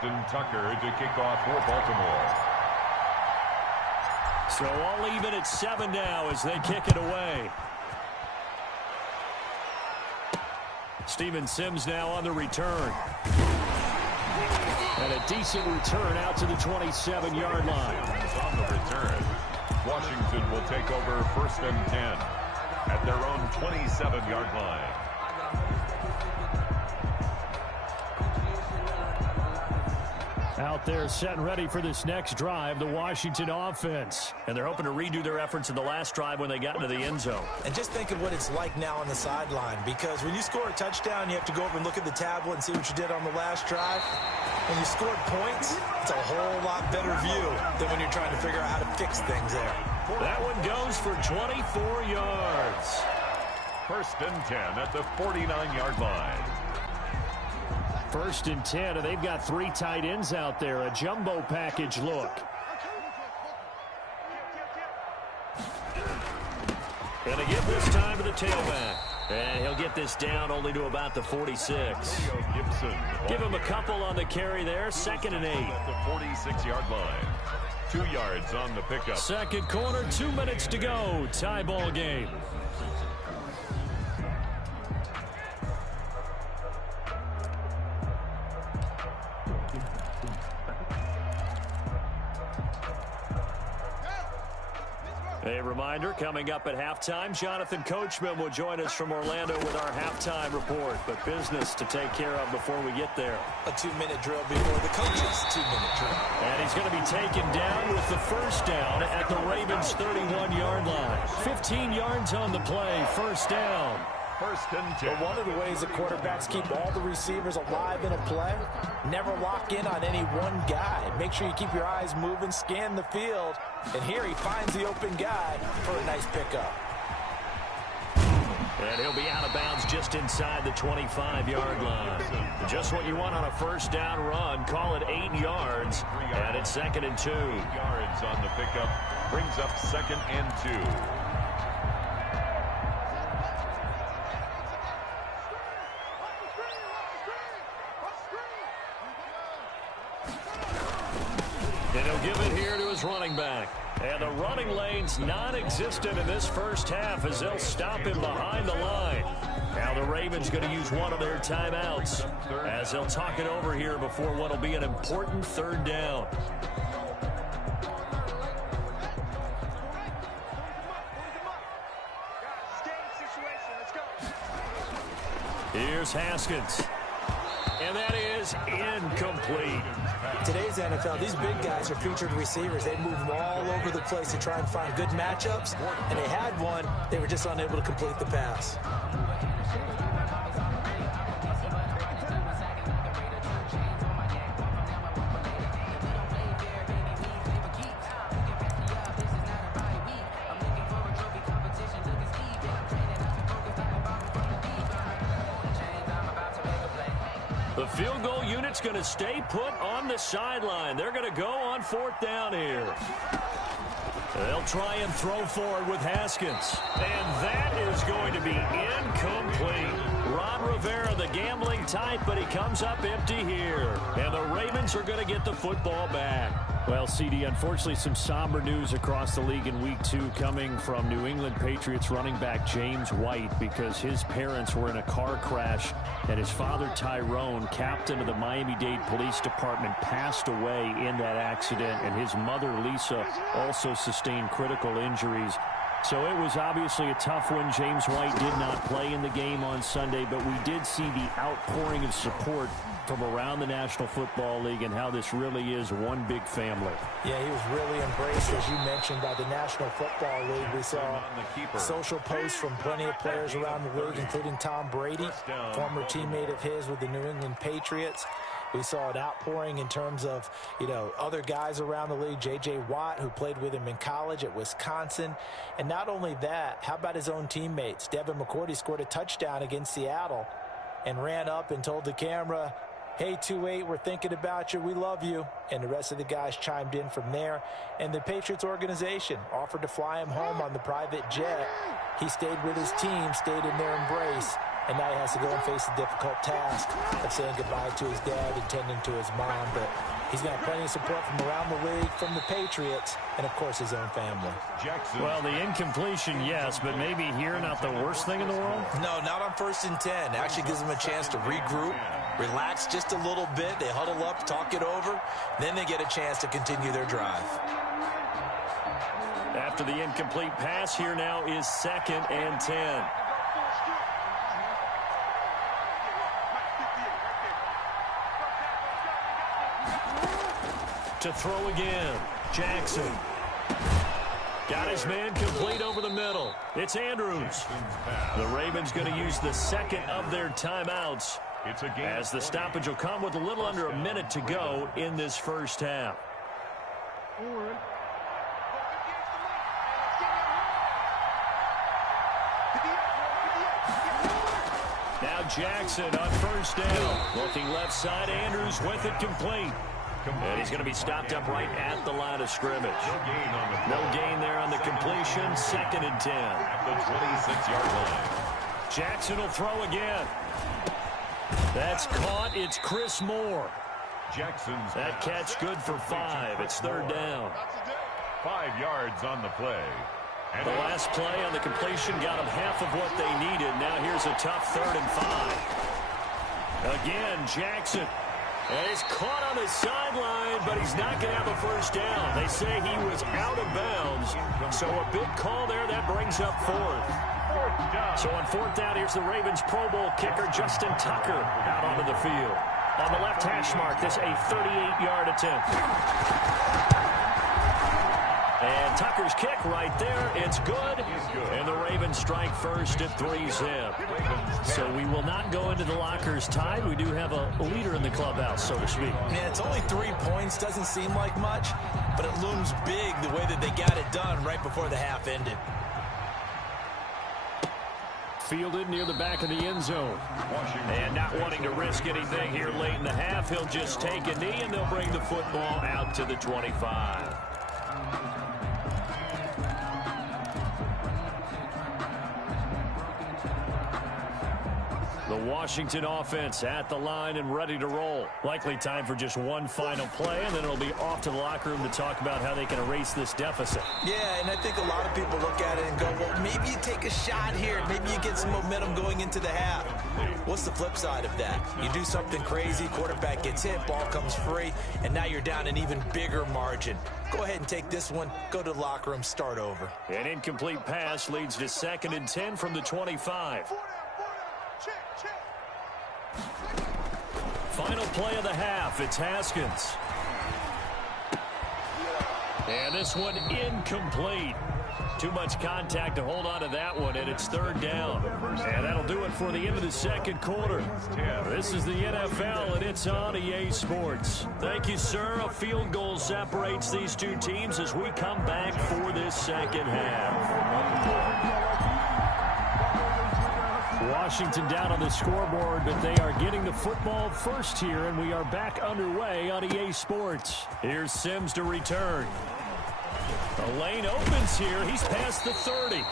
Tucker to kick off for Baltimore. So all even at 7 now as they kick it away. Steven Sims now on the return. And a decent return out to the 27-yard line. On the return, Washington will take over 1st and 10 at their own 27-yard line. Out there set and ready for this next drive, the Washington offense. And they're hoping to redo their efforts in the last drive when they got into the end zone. And just think of what it's like now on the sideline, because when you score a touchdown, you have to go over and look at the tablet and see what you did on the last drive. When you scored points, it's a whole lot better view than when you're trying to figure out how to fix things there. That one goes for 24 yards. 1st and 10 at the 49-yard line. 1st and 10, and they've got 3 tight ends out there. A jumbo package look. And again this time to the tailback. And he'll get this down only to about the 46. Give him a couple on the carry there. 2nd and 8. At the 46-yard line. 2 yards on the pickup. Second quarter, 2 minutes to go. Tie ball game. A reminder, coming up at halftime, Jonathan Coachman will join us from Orlando with our halftime report. But business to take care of before we get there. A 2-minute drill before the coach's 2-minute drill. And he's going to be taken down with the first down at the Ravens' 31-yard line. 15 yards on the play, first down. 1st and 10. But one of the ways that quarterbacks keep all the receivers alive in a play, never lock in on any one guy. Make sure you keep your eyes moving, scan the field. And here he finds the open guy for a nice pickup. And he'll be out of bounds just inside the 25-yard line. Just what you want on a first down run. Call it 8 yards. And it's 2nd and 2. 8 yards on the pickup. Brings up 2nd and 2. And he'll give it here to his running back. And the running lane's non-existent in this first half as they'll stop him behind the line. Now the Ravens going to use one of their timeouts as they'll talk it over here before what will be an important 3rd down. Here's Haskins. And that is incomplete. Today's NFL, these big guys are featured receivers. They move them all over the place to try and find good matchups. And they had one. They were just unable to complete the pass. The field goal unit's going to stay put on the sideline. They're going to go on 4th down here. They'll try and throw forward with Haskins. And that is going to be incomplete. Ron Rivera, the gambling type, but he comes up empty here. And the Ravens are going to get the football back. Well, CD, unfortunately, some somber news across the league in Week 2 coming from New England Patriots running back James White because his parents were in a car crash and his father, Tyrone, captain of the Miami-Dade Police Department, passed away in that accident, and his mother, Lisa, also sustained critical injuries. So it was obviously a tough one. James White did not play in the game on Sunday, but we did see the outpouring of support from around the National Football League and how this really is one big family. Yeah, he was really embraced, as you mentioned, by the National Football League. We saw social posts from plenty of players around the league, including Tom Brady, former teammate of his with the New England Patriots. We saw an outpouring in terms of, other guys around the league. J.J. Watt, who played with him in college at Wisconsin. And not only that, how about his own teammates? Devin McCourty scored a touchdown against Seattle and ran up and told the camera, "Hey, 2-8, we're thinking about you. We love you." And the rest of the guys chimed in from there. And the Patriots organization offered to fly him home on the private jet. He stayed with his team, stayed in their embrace, and now he has to go and face the difficult task of saying goodbye to his dad and tending to his mom. But he's got plenty of support from around the league, from the Patriots, and, of course, his own family. Jackson. Well, the incompletion, yes, but maybe here not the worst thing in the world? No, not on 1st and 10. Actually gives them a chance to regroup, relax just a little bit. They huddle up, talk it over. Then they get a chance to continue their drive. After the incomplete pass, here now is 2nd and 10. To throw again, Jackson. Got his man complete over the middle. It's Andrews. The Ravens going to use the 2nd of their timeouts as the stoppage will come with a little under a minute to go in this first half. Now Jackson on 1st down. Looking left side, Andrews with it complete. And he's going to be stopped up right at the line of scrimmage. No gain there on the completion. 2nd and 10. At the 26-yard line. Jackson will throw again. That's caught. It's Chris Moore. Jackson's That catch good for 5. It's 3rd down. 5 yards on the play. The last play on the completion got them half of what they needed. Now here's a tough 3rd and 5. Again, Jackson. And he's caught on the sideline, but he's not going to have a 1st down. They say he was out of bounds. So a big call there. That brings up 4th. So on 4th down, here's the Ravens Pro Bowl kicker, Justin Tucker, out onto the field. On the left hash mark, this a 38-yard attempt. And Tucker's kick right there. It's good. And the Ravens strike first at 3-zip. So we will not go into the lockers tied. We do have a leader in the clubhouse, so to speak. Yeah, it's only 3 points. Doesn't seem like much, but it looms big the way that they got it done right before the half ended. Fielded near the back of the end zone. And not wanting to risk anything here late in the half, he'll just take a knee, and they'll bring the football out to the 25. The Washington offense at the line and ready to roll. Likely time for just one final play, and then it'll be off to the locker room to talk about how they can erase this deficit. Yeah, and I think a lot of people look at it and go, well, maybe you take a shot here. Maybe you get some momentum going into the half. What's the flip side of that? You do something crazy, quarterback gets hit, ball comes free, and now you're down an even bigger margin. Go ahead and take this one, go to the locker room, start over. An incomplete pass leads to 2nd and 10 from the 25. Final play of the half, it's Haskins. And this one incomplete. Too much contact to hold on to that one, and it's 3rd down. And that'll do it for the end of the 2nd quarter. This is the NFL, and it's on EA Sports. Thank you, sir. A field goal separates these two teams as we come back for this 2nd half. Washington down on the scoreboard, but they are getting the football first here, and we are back underway on EA Sports. Here's Sims to return. The lane opens here. He's past the 30.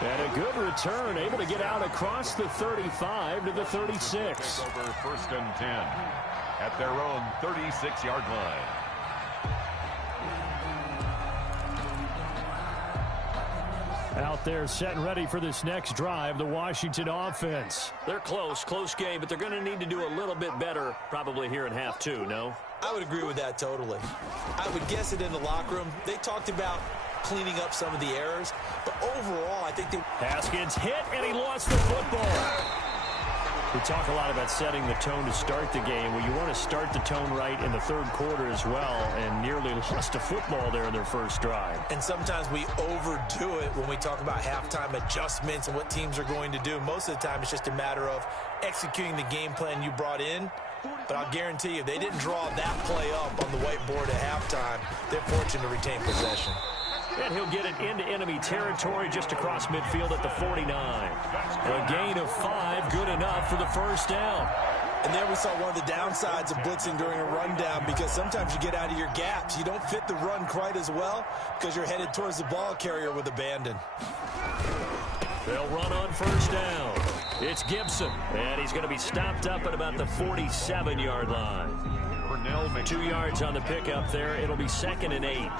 And a good return, able to get out across the 35 to the 36. Over 1st and 10 at their own 36-yard line. Out there set and ready for this next drive, the Washington offense. They're close game, but they're going to need to do a little bit better probably here in half 2, no? I would agree with that totally. I would guess it in the locker room. They talked about cleaning up some of the errors, but overall, I think they... Haskins hit, and he lost the football. We talk a lot about setting the tone to start the game. Well, you want to start the tone right in the 3rd quarter as well, and nearly lost a football there in their first drive. And sometimes we overdo it when we talk about halftime adjustments and what teams are going to do. Most of the time, it's just a matter of executing the game plan you brought in. But I'll guarantee you, if they didn't draw that play up on the whiteboard at halftime, they're fortunate to retain possession. And he'll get it into enemy territory just across midfield at the 49. A gain of 5, good enough for the 1st down. And there we saw one of the downsides of blitzing during a rundown, because sometimes you get out of your gaps. You don't fit the run quite as well because you're headed towards the ball carrier with abandon. They'll run on 1st down. It's Gibson, and he's going to be stopped up at about the 47-yard line. 2 yards on the pickup there. It'll be 2nd and 8.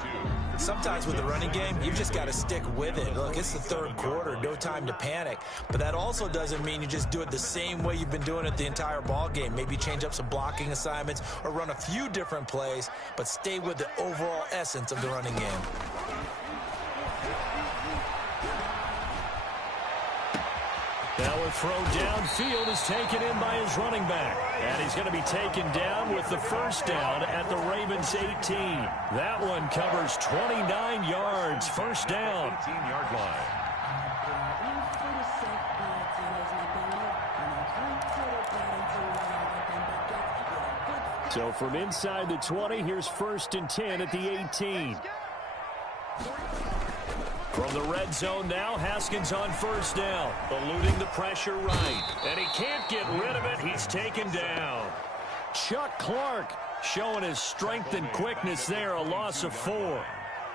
Sometimes with the running game, you've just got to stick with it. Look, it's the third quarter, no time to panic. But that also doesn't mean you just do it the same way you've been doing it the entire ball game. Maybe change up some blocking assignments or run a few different plays, but stay with the overall essence of the running game. Now a throw downfield is taken in by his running back. And he's going to be taken down with the first down at the Ravens 18. That one covers 29 yards. First down. 18-yard line. So from inside the 20, here's 1st and 10 at the 18. From the red zone now, Haskins on first down, eluding the pressure right. And he can't get rid of it. He's taken down. Chuck Clark showing his strength and quickness there, a loss of 4.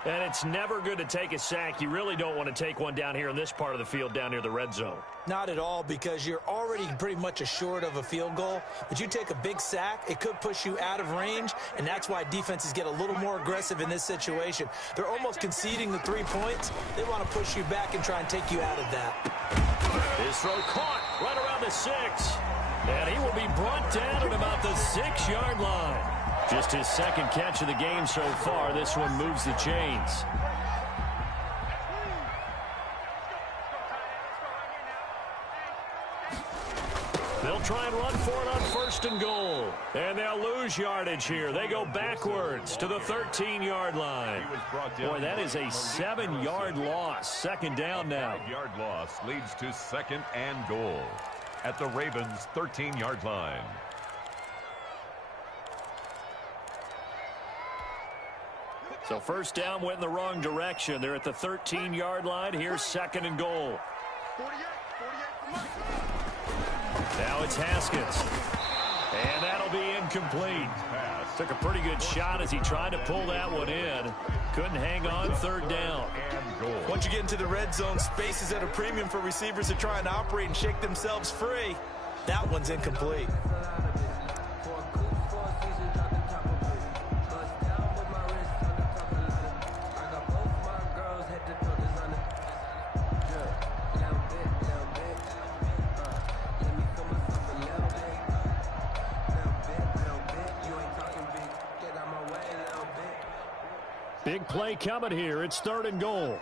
And it's never good to take a sack. You really don't want to take one down here in this part of the field down near the red zone. Not at all, because you're already pretty much assured of a field goal. But you take a big sack, it could push you out of range, and that's why defenses get a little more aggressive in this situation. They're almost conceding the 3 points. They want to push you back and try and take you out of that. His throw caught right around the 6. And he will be brought down at about the 6-yard line. Just his second catch of the game so far. This one moves the chains. They'll try and run for it on 1st and goal. And they'll lose yardage here. They go backwards to the 13-yard line. Boy, that is a 7-yard loss. 2nd down now. 5-yard loss leads to 2nd and goal at the Ravens' 13-yard line. So first down went in the wrong direction. They're at the 13-yard line. Here's 2nd and goal. Now it's Haskins. And that'll be incomplete. Took a pretty good shot as he tried to pull that one in. Couldn't hang on. 3rd down. Once you get into the red zone, space is at a premium for receivers to try and operate and shake themselves free. That one's incomplete. Big play coming here. It's 3rd and goal.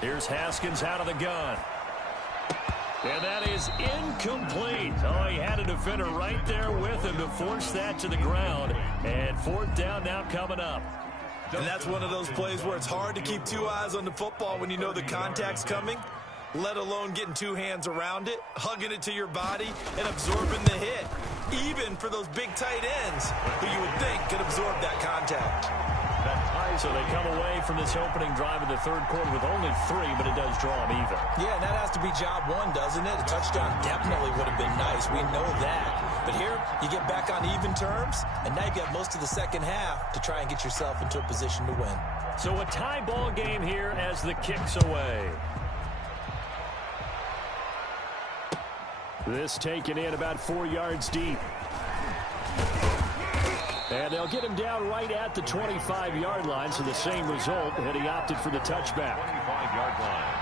Here's Haskins out of the gun. And that is incomplete. Oh, he had a defender right there with him to force that to the ground. And 4th down now coming up. And that's one of those plays where it's hard to keep 2 eyes on the football when you know the contact's coming, let alone getting 2 hands around it, hugging it to your body, and absorbing the hit. Even for those big tight ends who you would think could absorb that contact. So they come away from this opening drive in the 3rd quarter with only 3, but it does draw them even. Yeah, and that has to be job 1, doesn't it? A touchdown definitely would have been nice. We know that. But here, you get back on even terms, and now you got most of the 2nd half to try and get yourself into a position to win. So a tie ball game here as the kick's away. This taken in about 4 yards deep. And they'll get him down right at the 25-yard line, so the same result, and he opted for the touchback. 25-yard line.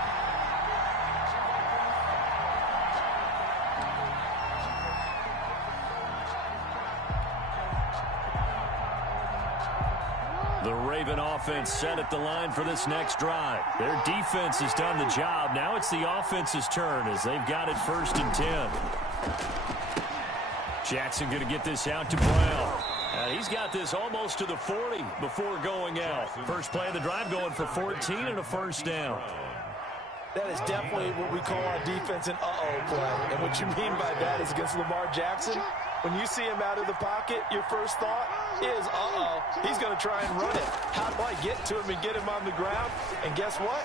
The Raven offense set at the line for this next drive. Their defense has done the job. Now it's the offense's turn as they've got it 1st and 10. Jackson going to get this out to Brown. He's got this almost to the 40 before going out. First play of the drive going for 14 and a 1st down. That is definitely what we call our defense an uh-oh play. And what you mean by that is against Lamar Jackson, when you see him out of the pocket, your first thought is, uh-oh, he's going to try and run it. How do I get to him and get him on the ground? And guess what?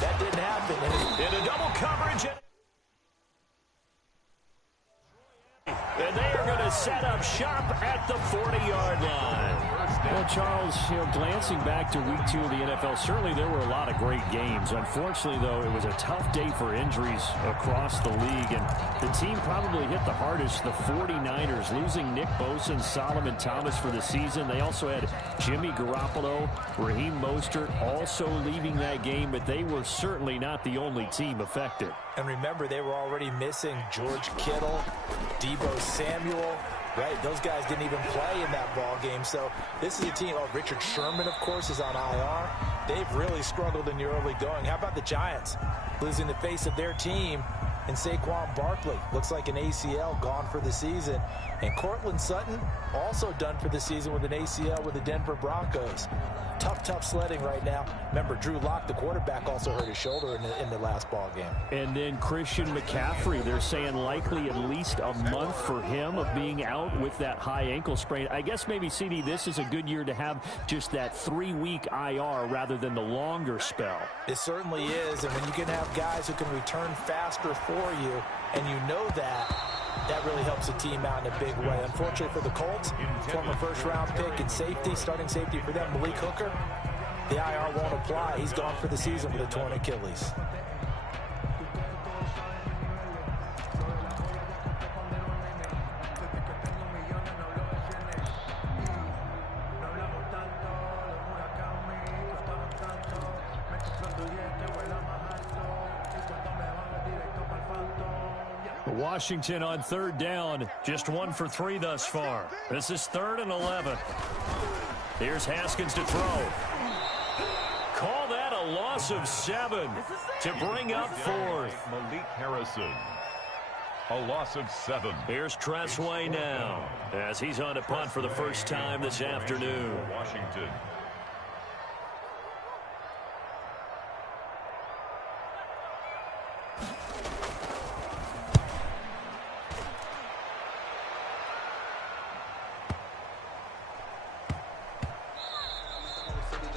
That didn't happen. In a double coverage. And they are going to set up shop at the 40-yard line. Well, Charles, glancing back to week 2 of the NFL, certainly there were a lot of great games. Unfortunately, though, it was a tough day for injuries across the league, and the team probably hit the hardest, the 49ers, losing Nick Bosa and Solomon Thomas for the season. They also had Jimmy Garoppolo, Raheem Mostert also leaving that game, but they were certainly not the only team affected. And remember, they were already missing George Kittle, Deebo Samuel. Right, those guys didn't even play in that ball game. So this is a team. Oh, Richard Sherman, of course, is on IR. They've really struggled in the early going. How about the Giants losing the face of their team and Saquon Barkley? Looks like an ACL gone for the season. And Cortland Sutton also done for the season with an ACL with the Denver Broncos. Tough sledding right now. Remember, Drew Lock, the quarterback, also hurt his shoulder in the last ball game. And then Christian McCaffrey, they're saying likely at least a month for him of being out with that high ankle sprain. I guess maybe, CD, this is a good year to have just that 3-week IR rather than the longer spell. It certainly is, and when you can have guys who can return faster for you, and you know that really helps the team out in a big way. Unfortunately for the Colts, former first-round pick and safety, starting safety for them, Malik Hooker, the IR won't apply. He's gone for the season with a torn Achilles. Washington on 3rd down, just 1 for 3 thus far. This is 3rd and 11. Here's Haskins to throw. Call that a loss of 7 to bring up 4th. Malik Harrison. A loss of 7. Here's Tressway now as he's on to punt for the first time this afternoon. Washington.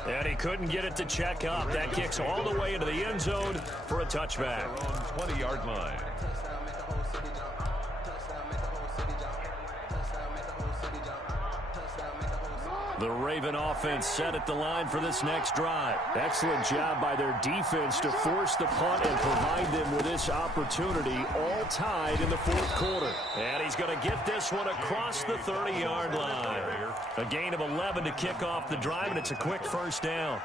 And he couldn't get it to check up. That kicks all the way into the end zone for a touchback. 20-yard line. The Raven offense set at the line for this next drive. Excellent job by their defense to force the punt and provide them with this opportunity, all tied in the 4th quarter. And he's going to get this one across the 30-yard line. A gain of 11 to kick off the drive, and it's a quick first down.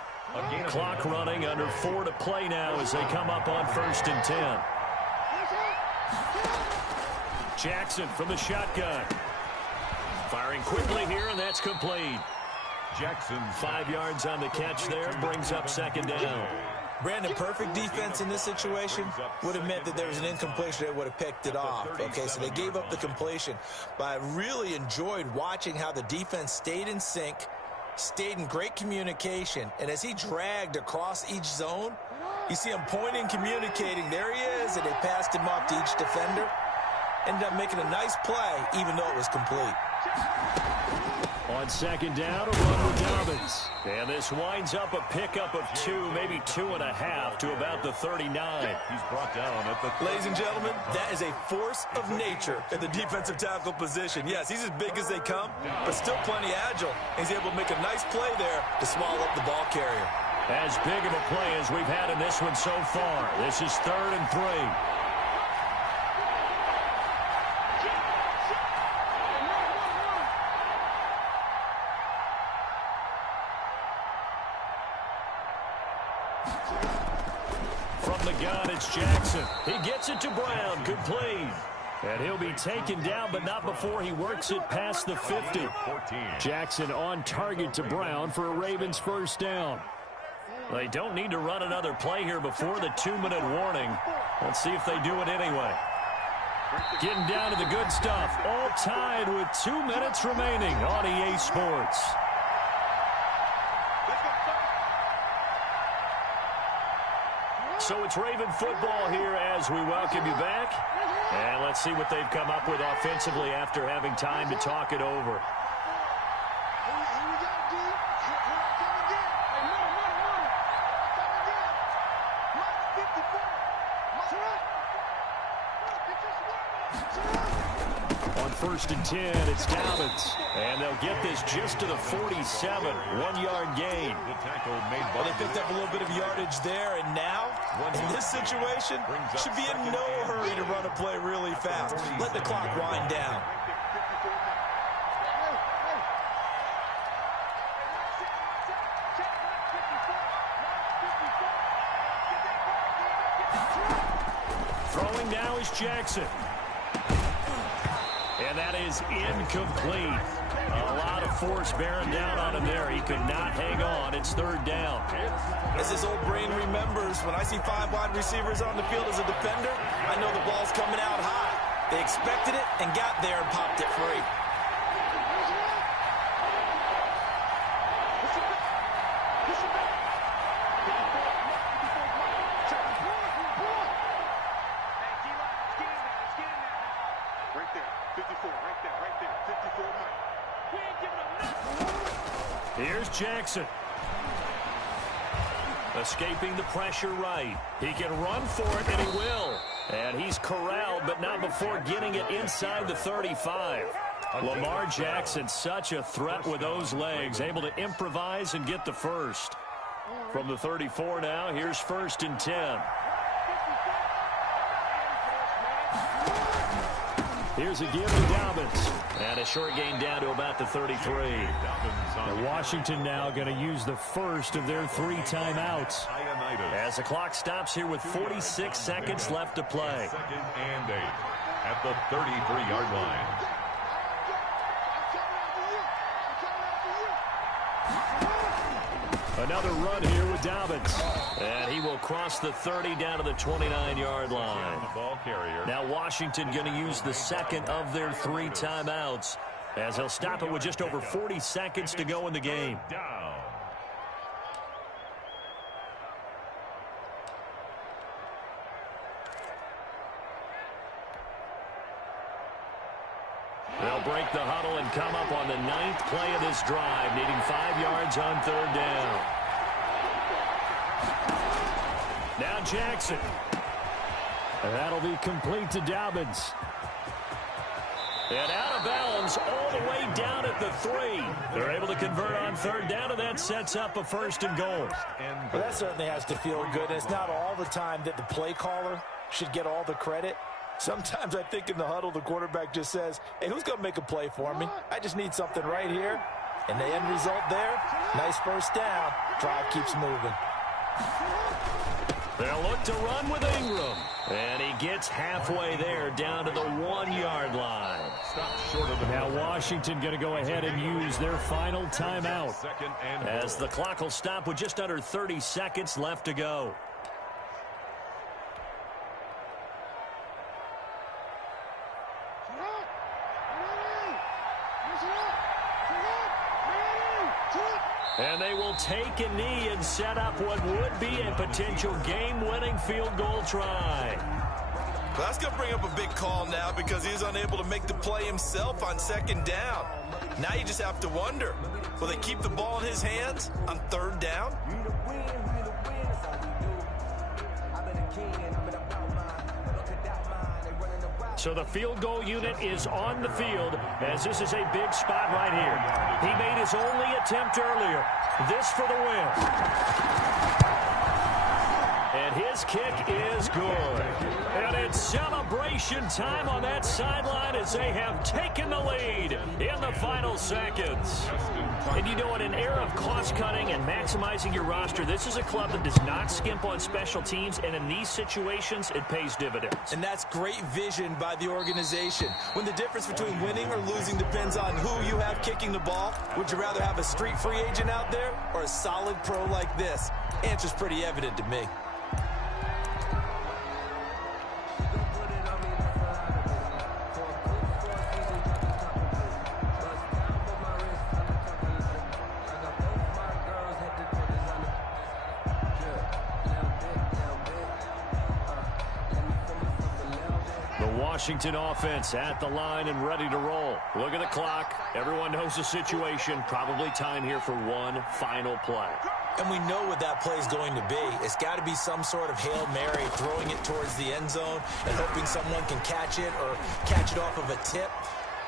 Clock running, under 4 to play now as they come up on 1st and 10. Jackson from the shotgun. Firing quickly here, and that's complete. Jackson, 5 yards on the catch there, brings up 2nd down. Brandon, perfect defense in this situation would have meant that there was an incompletion that would have picked it off. Okay, so they gave up the completion. But I really enjoyed watching how the defense stayed in sync, stayed in great communication. And as he dragged across each zone, you see him pointing, communicating. There he is, and they passed him off to each defender. Ended up making a nice play, even though it was complete. On 2nd down, a run with Dobbins. And this winds up a pickup of 2, maybe 2.5 to about the 39. He's brought down at the... Ladies and gentlemen, that is a force of nature in the defensive tackle position. Yes, he's as big as they come, but still plenty agile. He's able to make a nice play there to swallow up the ball carrier. As big of a play as we've had in this one so far. This is 3rd and 3. From the gun, it's Jackson. He gets it to Brown, complete. And he'll be taken down, but not before he works it past the 50. Jackson on target to Brown for a Ravens first down. They don't need to run another play here before the 2-minute warning. Let's see if they do it anyway. Getting down to the good stuff. All tied with 2 minutes remaining on EA Sports. So it's Raven football here as we welcome you back. And let's see what they've come up with offensively after having time to talk it over. On 1st and 10, it's Dobbins. And they'll get this just to the 47, 1-yard gain. Well, they picked up a little bit of yardage there, and now, in this situation, should be in no hurry to run a play really fast. Let the clock wind down. Throwing now is Jackson. And that is incomplete. A lot of force bearing down on him there. He could not hang on. It's 3rd down. As his old brain remembers, when I see 5 wide receivers on the field as a defender, I know the ball's coming out high. They expected it and got there and popped it free. Here's Jackson. Escaping the pressure right. He can run for it, and he will. And he's corralled, but not before getting it inside the 35. Lamar Jackson, such a threat with those legs, able to improvise and get the first. From the 34 now, here's 1st and 10. Here's a give to Dobbins. And a short gain down to about the 33. Now Washington now going to use the first of their 3 timeouts. As the clock stops here with 46 seconds left to play. 2nd and 8 at the 33-yard line. Another run here with Dobbins. And he will cross the 30 down to the 29-yard line. Now Washington going to use the 2nd of their 3 timeouts, as he'll stop it with just over 40 seconds to go in the game. They'll break the huddle and come up on the 9th play of this drive, needing 5 yards on 3rd down. Now Jackson. That'll be complete to Dobbins. And out of bounds all the way down at the 3. They're able to convert on 3rd down, and that sets up a 1st and goal. Well, that certainly has to feel good. It's not all the time that the play caller should get all the credit. Sometimes I think in the huddle, the quarterback just says, hey, who's going to make a play for me? I just need something right here. And the end result there, nice 1st down. Drive keeps moving. They'll look to run with Ingram. And he gets halfway there down to the 1-yard line. Now Washington going to go ahead and use their final timeout, as the clock will stop with just under 30 seconds left to go. And they will take a knee and set up what would be a potential game-winning field goal try. Well, that's going to bring up a big call now, because he's unable to make the play himself on 2nd down. Now you just have to wonder, will they keep the ball in his hands on 3rd down? So the field goal unit is on the field, as this is a big spot right here. He made his only attempt earlier. This for the win. And his kick is good. And it's celebration time on that sideline as they have taken the lead in the final seconds. And you know, in an era of cost-cutting and maximizing your roster, this is a club that does not skimp on special teams, and in these situations, it pays dividends. And that's great vision by the organization. When the difference between winning or losing depends on who you have kicking the ball, would you rather have a street free agent out there or a solid pro like this? Answer's pretty evident to me. Washington offense at the line and ready to roll. Look at the clock. Everyone knows the situation. Probably time here for one final play. And we know what that play is going to be. It's got to be some sort of Hail Mary, throwing it towards the end zone and hoping someone can catch it or catch it off of a tip.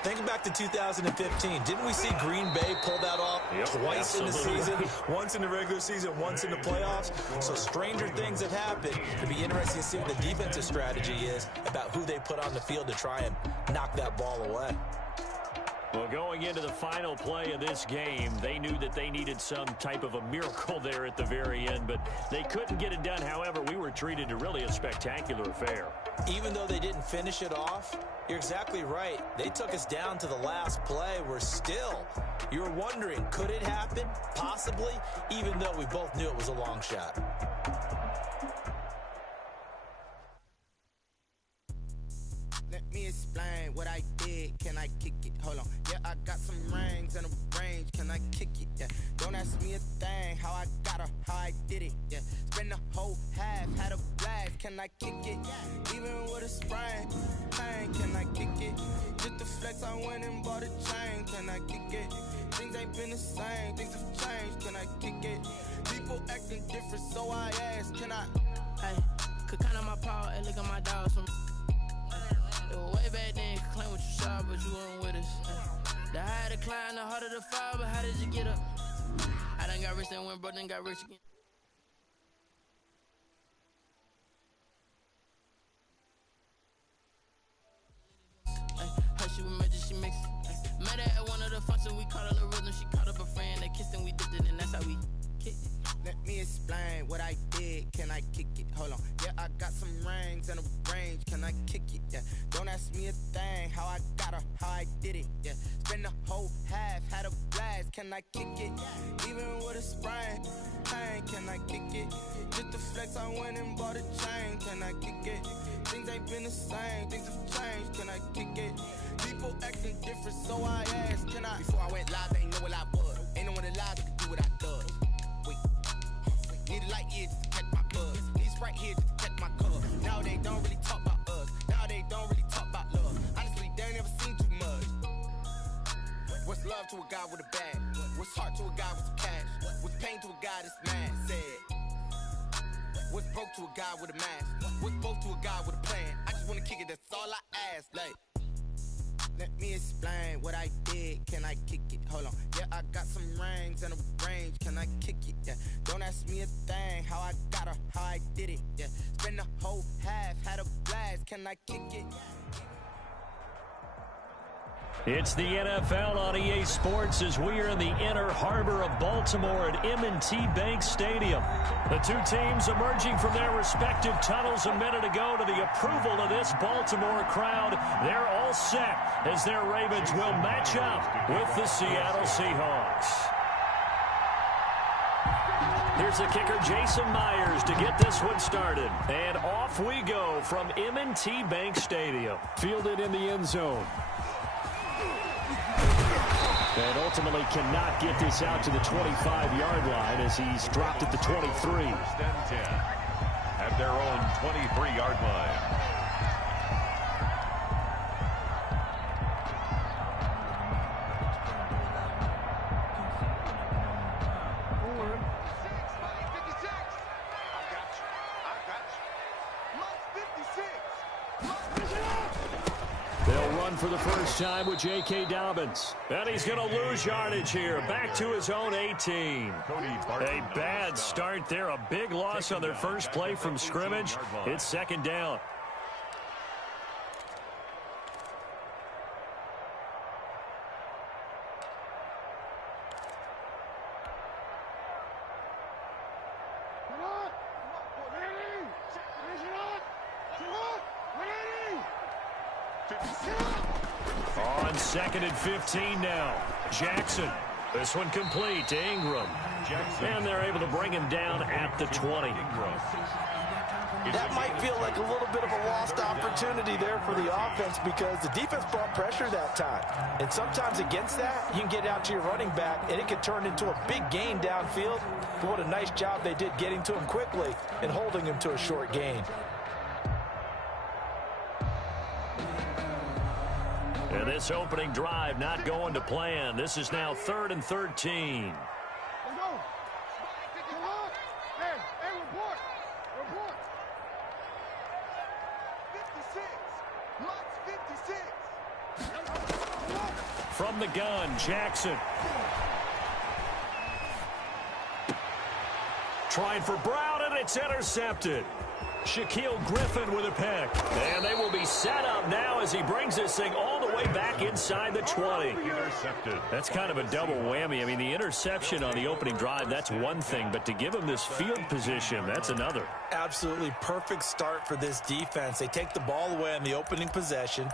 Think back to 2015. Didn't we see Green Bay pull that off twice in the season? Once in the regular season, once in the playoffs. So stranger things have happened. It'll be interesting to see what the defensive strategy is about who they put on the field to try and knock that ball away. Well, going into the final play of this game, they knew that they needed some type of a miracle there at the very end, but they couldn't get it done. However, we were treated to really a spectacular affair. Even though they didn't finish it off, you're exactly right. They took us down to the last play. We're still, you were wondering, could it happen? Possibly, even though we both knew it was a long shot. Let me explain what I did. Can I kick it? Hold on. Yeah, I got some rings and a range. Can I kick it? Yeah. Don't ask me a thing. How I got her, how I did it. Yeah. Spend the whole half, had a blast. Can I kick it? Even with a sprain. Pain. Can I kick it? Just the flex, I went and bought a chain. Can I kick it? Things ain't been the same. Things have changed. Can I kick it? People acting different, so I ask. Can I? Hey, could count on my power and look at my dogs from. It was way back then, you could claim what you saw, but you weren't with us. The higher the climb, the harder the fall, but how did you get up? I done got rich and went broke, then got rich again. Her she was magic, she mixed it. Met her at one of the functions, we caught her the rhythm, she caught up a friend, they kissed and we dipped it, and that's how we kicked it. Let me explain what I did. Can I kick it? Hold on. Yeah, I got some rings and a range. Can I kick it? Yeah. Don't ask me a thing. How I got her, how I did it. Yeah. Spend the whole half, had a blast. Can I kick it? Even with a sprain. Pain. Can I kick it? Just the flex, I went and bought a chain. Can I kick it? Things ain't been the same. Things have changed. Can I kick it? People acting different, so I asked. Can I? Before I went live, they ain't know what I was. Ain't no one alive that could do what I does. Need a light here just to catch my buzz. Need Sprite here just to catch my cub. Now they don't really talk about us. Now they don't really talk about love. Honestly, they ain't never seen too much. What's love to a guy with a bag? What's heart to a guy with some cash? What's pain to a guy that's mad? Said. What's broke to a guy with a mask? What's both to a guy with a plan? I just wanna kick it, that's all I ask. Like, let me explain what I did. Can I kick it? Hold on. Yeah, I got some rings and a range. Can I kick it? Yeah. Don't ask me a thing. How I got her, how I did it. Yeah. Spend the whole half, had a blast. Can I kick it? It's the NFL on EA Sports as we are in the inner harbor of Baltimore at M&T Bank Stadium. The two teams emerging from their respective tunnels a minute ago to the approval of this Baltimore crowd. They're all set as their Ravens will match up with the Seattle Seahawks. Here's the kicker, Jason Myers, to get this one started. And off we go from M&T Bank Stadium. Fielded in the end zone. And ultimately cannot get this out to the 25-yard line as he's dropped at the 23. First and 10 at their own 23-yard line. For the first time with J.K. Dobbins. And he's going to lose yardage here. Back to his own 18. A bad start there. A big loss on their first play from scrimmage. It's second down. On second and 15 now. Jackson. This one complete to Ingram. And they're able to bring him down at the 20. That might feel like a little bit of a lost opportunity there for the offense because the defense brought pressure that time. And sometimes against that, you can get out to your running back, and it can turn into a big gain downfield. But what a nice job they did getting to him quickly and holding him to a short gain. And this opening drive not going to plan. This is now 3rd and 13. from the gun, Jackson. Trying for Brown, and it's intercepted. Shaquille Griffin with a pick. And they will be set up now as he brings this thing all the way back inside the 20. Intercepted. That's kind of a double whammy. I mean, the interception on the opening drive, that's one thing. But to give him this field position, that's another. Absolutely perfect start for this defense. They take the ball away on the opening possession.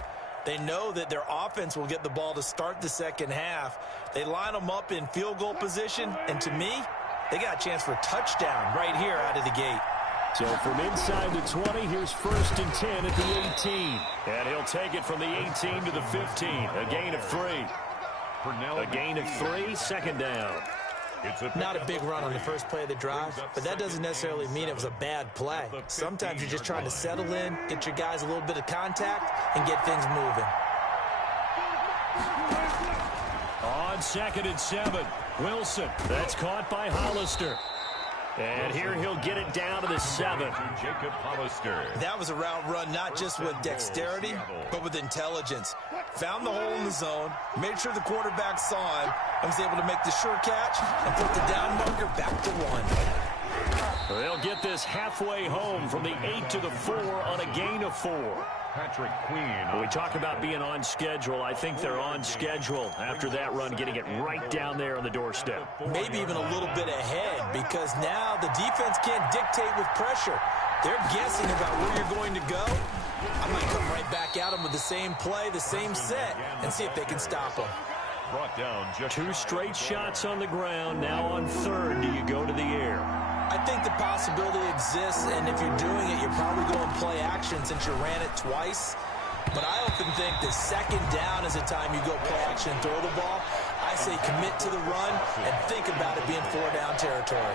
They know that their offense will get the ball to start the second half. They line them up in field goal position. And to me, they got a chance for a touchdown right here out of the gate. So from inside the 20, here's 1st and 10 at the 18. And he'll take it from the 18 to the 15. A gain of 3. A gain of 3, second down. Not a big run on the first play of the drive, but that doesn't necessarily mean it was a bad play. Sometimes you're just trying to settle in, get your guys a little bit of contact, and get things moving. On 2nd and 7, Wilson. That's caught by Hollister. And here he'll get it down to the 7. Jacob Hollister. That was a route run not just with dexterity, but with intelligence. Found the hole in the zone, made sure the quarterback saw him, and was able to make the sure catch and put the down marker back to 1. They'll get this halfway home from the 8 to the 4 on a gain of 4. Patrick Queen. When we talk about being on schedule, I think they're on schedule after that run, getting it right down there on the doorstep. Maybe even a little bit ahead, because now the defense can't dictate with pressure. They're guessing about where you're going to go. I might come right back at them with the same play, the same set, and see if they can stop them. Brought down just 2 straight shots on the ground. Now on 3rd, do you go to the air? I think the possibility exists, and if you're doing it, you're probably going play action since you ran it twice. But I often think that 2nd down is the time you go play action and throw the ball. I say commit to the run and think about it being 4-down territory.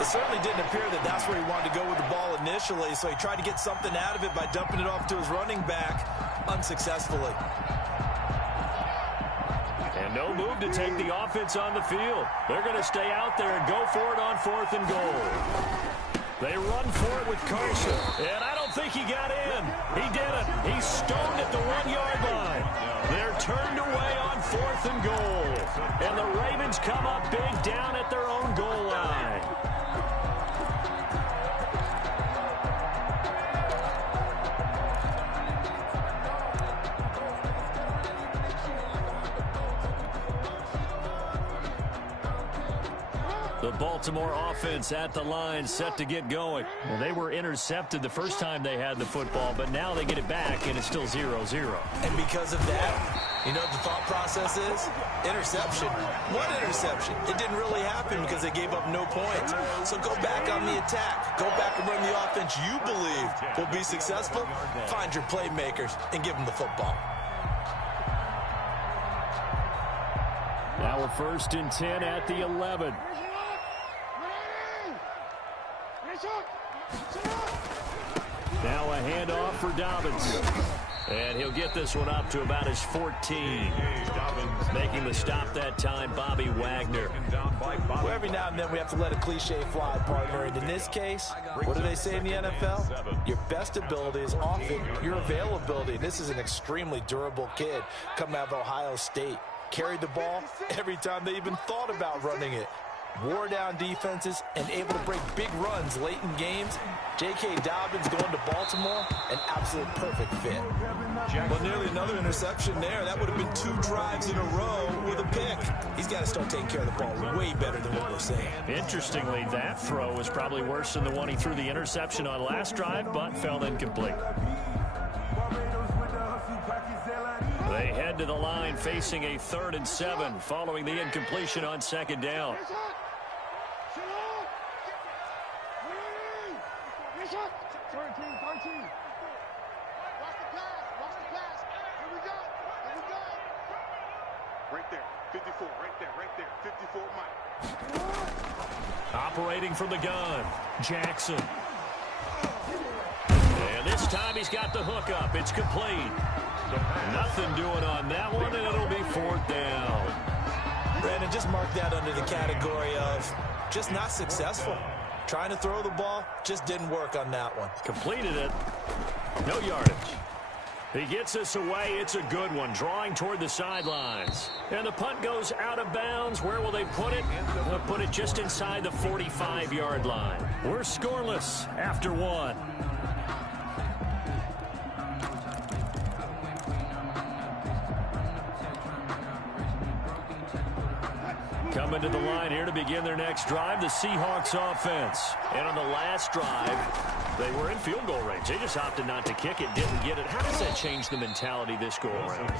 It certainly didn't appear that that's where he wanted to go with the ball initially, so he tried to get something out of it by dumping it off to his running back unsuccessfully. And no move to take the offense on the field. They're going to stay out there and go for it on 4th and goal. They run for it with Carson. And I don't think he got in. He didn't. He's stoned at the 1-yard line. They're turned away on 4th and goal. And the Ravens come up big down at their own goal line. The Baltimore offense at the line, set to get going. Well, they were intercepted the first time they had the football, but now they get it back, and it's still 0-0. And because of that, you know what the thought process is? Interception. What interception? It didn't really happen because they gave up no points. So go back on the attack. Go back and run the offense you believe will be successful. Find your playmakers and give them the football. Now we're 1st and 10 at the 11. Now a handoff for Dobbins. And he'll get this one up to about his 14. Making the stop that time, Bobby Wagner. Well, every now and then we have to let a cliche fly, partner. And in this case, what do they say in the NFL? Your best ability is often your availability. This is an extremely durable kid coming out of Ohio State. Carried the ball every time they even thought about running it. Wore down defenses and able to break big runs late in games. J.K. Dobbins going to Baltimore, an absolute perfect fit. Well, nearly another interception there. That would have been 2 drives in a row with a pick. He's got to start taking care of the ball way better than what we're seeing. Interestingly, that throw was probably worse than the one he threw the interception on last drive, but fell incomplete. They head to the line facing a 3rd and 7 following the incompletion on 2nd down. Right there, 54, right there, 54 Mike. Operating from the gun, Jackson. And this time he's got the hook up. It's complete. Nothing doing on that one, and it'll be 4th down. Brandon, just mark that under the category of just not successful. Trying to throw the ball, just didn't work on that one. Completed it. No yardage. He gets us away. It's a good one, drawing toward the sidelines. And the punt goes out of bounds. Where will they put it? They'll put it just inside the 45-yard line. We're scoreless after one. Coming to the line here to begin their next drive, the Seahawks offense. And on the last drive, they were in field goal range. They just opted not to kick it, didn't get it. How does that change the mentality this go-around?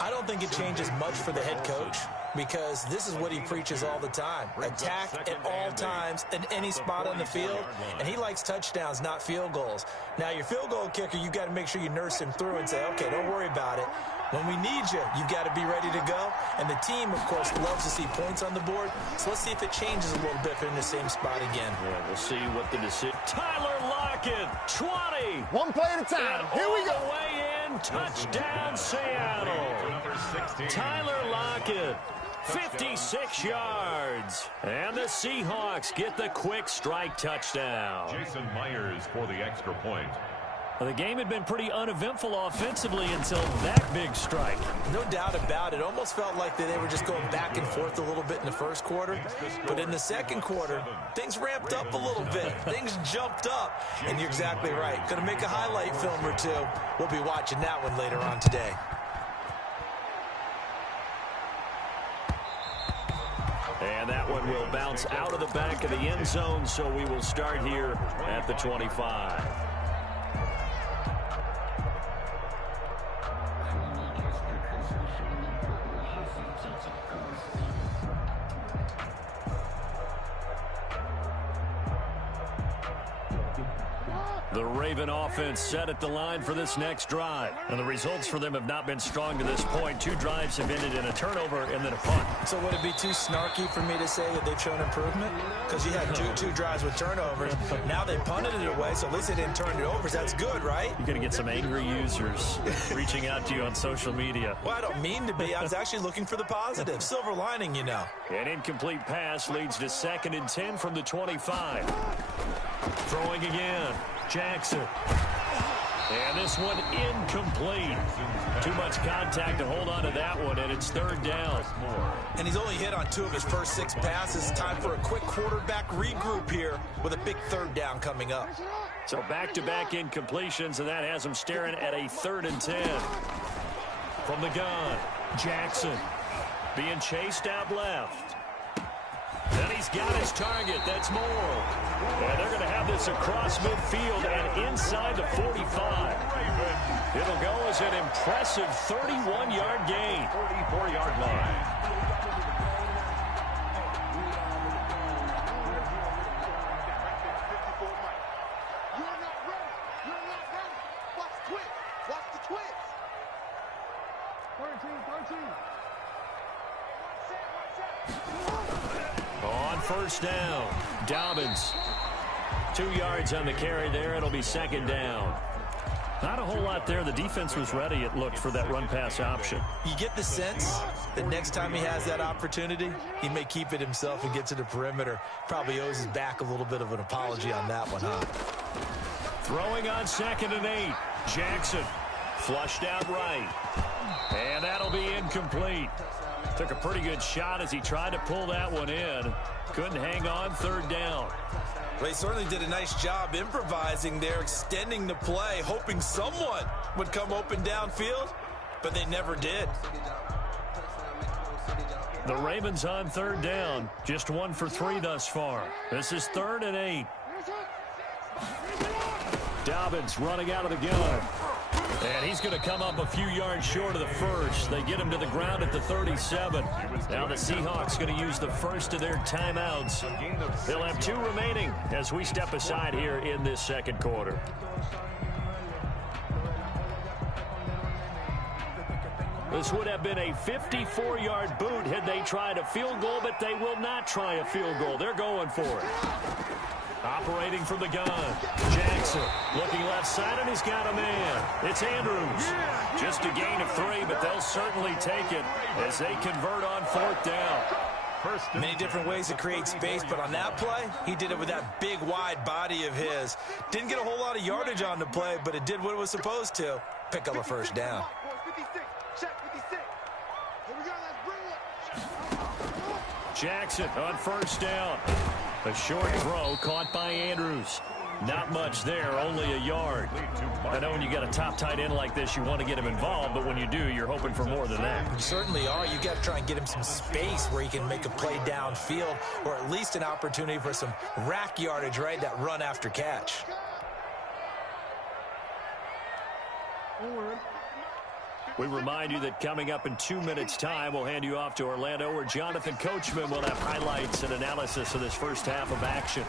I don't think it changes much for the head coach because this is what he preaches all the time. Attack at all times in any spot on the field, and he likes touchdowns, not field goals. Now, your field goal kicker, you've got to make sure you nurse him through and say, okay, don't worry about it. When we need you, you've got to be ready to go. And the team, of course, loves to see points on the board. So let's see if it changes a little bit if they're in the same spot again. Yeah, we'll see what the decision. Tyler Lockett, 20. One play at a time. Here we go. Way in, touchdown, Seattle. Tyler Lockett, 56 yards. And the Seahawks get the quick strike touchdown. Jason Myers for the extra point. Well, the game had been pretty uneventful offensively until that big strike. No doubt about it. Almost felt like they were just going back and forth a little bit in the first quarter. But in the second quarter, things ramped up a little bit. Things jumped up. And you're exactly right. Going to make a highlight film or two. We'll be watching that one later on today. And that one will bounce out of the back of the end zone, so we will start here at the 25. The Raven offense set at the line for this next drive. And the results for them have not been strong to this point. 2 drives have ended in a turnover and then a punt. So would it be too snarky for me to say that they've shown improvement? Because you had two drives with turnovers. Now they punted it away, so at least they didn't turn it over. That's good, right? You're going to get some angry users reaching out to you on social media. Well, I don't mean to be. I was actually looking for the positive. Silver lining, you know. An incomplete pass leads to 2nd and 10 from the 25. Throwing again. Jackson. And this one incomplete. Too much contact to hold on to that one, and it's 3rd down. And he's only hit on 2 of his first 6 passes. Time for a quick quarterback regroup here with a big 3rd down coming up. So back-to-back incompletions, and that has him staring at a 3rd and 10. From the gun, Jackson being chased out left. And he's got his target. That's Moore. And they're going to have this across midfield and inside the 45. It'll go as an impressive 31-yard gain. 44-yard line. You're not ready. You're not ready. Watch the twist. Watch the twist. 13. On 1st down, Dobbins. 2 yards on the carry there. It'll be 2nd down. Not a whole lot there. The defense was ready, it looked, for that run-pass option. You get the sense that next time he has that opportunity, he may keep it himself and get to the perimeter. Probably owes his back a little bit of an apology on that one, huh? Throwing on 2nd and 8. Jackson flushed out right. And that'll be incomplete. Took a pretty good shot as he tried to pull that one in. Couldn't hang on. 3rd down. Well, he certainly did a nice job improvising there, extending the play, hoping someone would come open downfield, but they never did. The Ravens on 3rd down. Just 1 for 3 thus far. This is 3rd and 8. Dobbins running out of the gun. And he's going to come up a few yards short of the first. They get him to the ground at the 37. Now the Seahawks going to use the first of their timeouts. They'll have 2 remaining as we step aside here in this 2nd quarter. This would have been a 54-yard boot had they tried a field goal, but they will not try a field goal. They're going for it. Operating from the gun. Jackson looking left side, and he's got a man. It's Andrews. Just a gain of 3, but they'll certainly take it as they convert on 4th down. Many different ways to create space, but on that play, he did it with that big, wide body of his. Didn't get a whole lot of yardage on the play, but it did what it was supposed to. pick up a first down. 56. Check 56. Here we go. Let's bring it. Jackson on first down. A short throw caught by Andrews. Not much there, only a yard. I know when you got a top tight end like this, you want to get him involved, but when you do, you're hoping for more than that. You certainly are. You got to try and get him some space where he can make a play downfield, or at least an opportunity for some rack yardage, right? That run after catch. We remind you that coming up in 2 minutes' time, we'll hand you off to Orlando, where Jonathan Coachman will have highlights and analysis of this first half of action.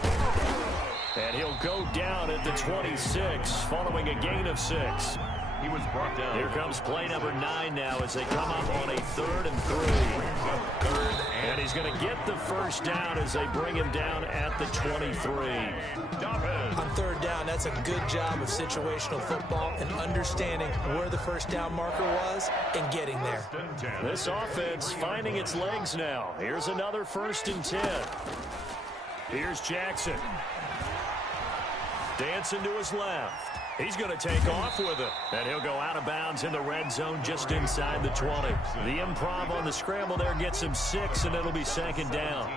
And he'll go down at the 26, following a gain of 6. He was brought down. Here comes play number 9 now as they come up on a 3rd and 3. And he's going to get the first down as they bring him down at the 23. On 3rd down, that's a good job of situational football and understanding where the first down marker was and getting there. This offense finding its legs now. Here's another 1st and 10. Here's Jackson. Dancing to his left. He's going to take off with it. And he'll go out of bounds in the red zone just inside the 20. The improv on the scramble there gets him 6, and it'll be 2nd down.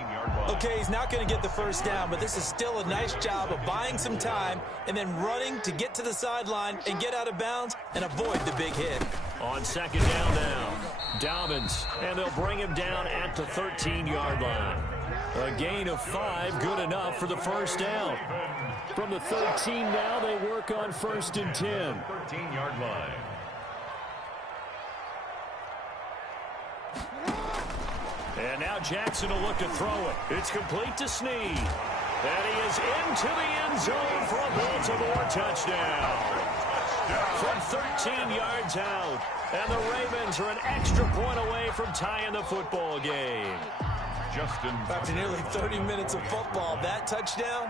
Okay, he's not going to get the first down, but this is still a nice job of buying some time and then running to get to the sideline and get out of bounds and avoid the big hit. On 2nd down now, Dobbins, and they'll bring him down at the 13-yard line. A gain of 5, good enough for the first down. From the 13 now, they work on 1st and 10. 13-yard line. And now Jackson will look to throw it. It's complete to Snead. And he is into the end zone for a Baltimore touchdown. From 13 yards out. And the Ravens are an extra point away from tying the football game. After nearly 30 minutes of football, that touchdown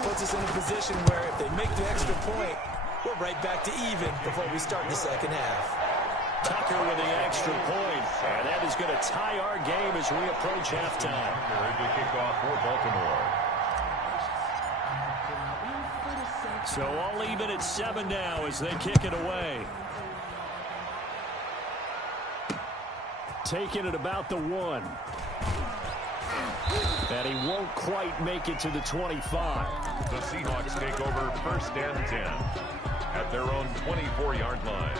puts us in a position where if they make the extra point, we're right back to even before we start the second half. Tucker with the extra point, and that is going to tie our game as we approach halftime. The kickoff for Baltimore. So all even at 7 now as they kick it away. Taking it about the 1. And he won't quite make it to the 25. The Seahawks take over 1st and 10 at their own 24-yard line.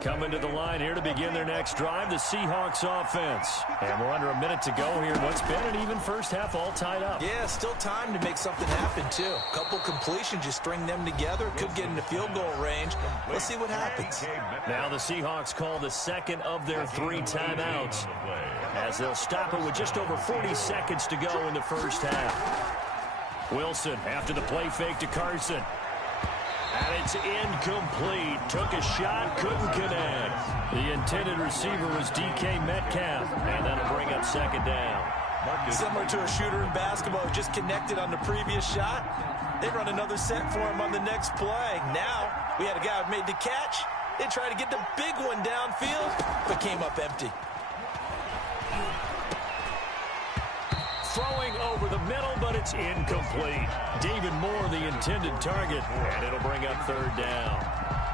Coming to the line here to begin their next drive, the Seahawks offense. And we're under a minute to go here. What's been an even first half all tied up. Yeah, still time to make something happen, too. A couple completions, you string them together. Could get into field goal range. Let's see what happens. Now the Seahawks call the 2nd of their 3 timeouts, as they'll stop it with just over 40 seconds to go in the first half. Wilson after the play fake to Carson. And it's incomplete. Took a shot, couldn't connect. The intended receiver was DK Metcalf, and that'll bring up 2nd down. Similar to a shooter in basketball who just connected on the previous shot. They run another set for him on the next play. Now, we had a guy who made the catch. They tried to get the big one downfield, but came up empty. Throwing over the middle, but it's incomplete. David Moore, the intended target, and it'll bring up 3rd down.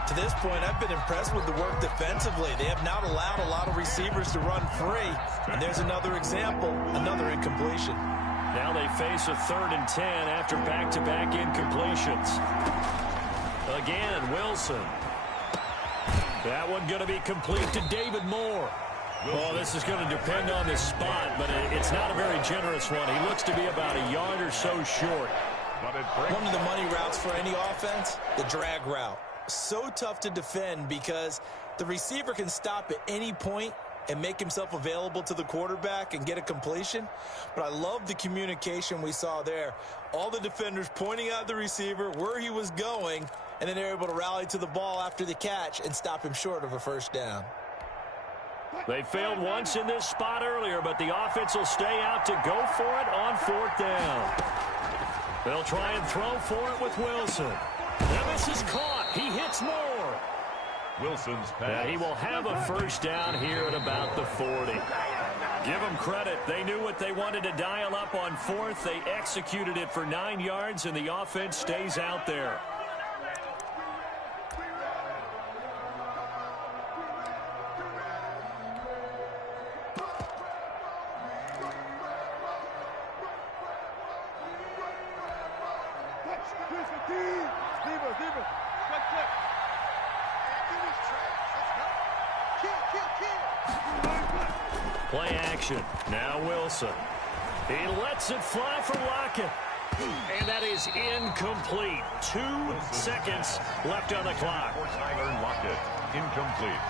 To this point, I've been impressed with the work defensively. They have not allowed a lot of receivers to run free. And there's another example, another incompletion. Now they face a 3rd and 10 after back-to-back incompletions. Again, Wilson. That one going to be complete to David Moore. Well, this is going to depend on the spot, but it's not a very generous one. He looks to be about a yard or so short. One of the money routes for any offense, the drag route. So tough to defend because the receiver can stop at any point and make himself available to the quarterback and get a completion. But I love the communication we saw there. All the defenders pointing out the receiver, where he was going, and then they're able to rally to the ball after the catch and stop him short of a first down. They failed once in this spot earlier, but the offense will stay out to go for it on 4th down. They'll try and throw for it with Wilson. And this is caught. He hits Moore. Wilson's pass. And he will have a first down here at about the 40. Give them credit. They knew what they wanted to dial up on fourth. They executed it for 9 yards, and the offense stays out there. Play action. Now Wilson. He lets it fly for Lockett. And that is incomplete. 2 seconds left on the clock. Tyler Lockett, incomplete.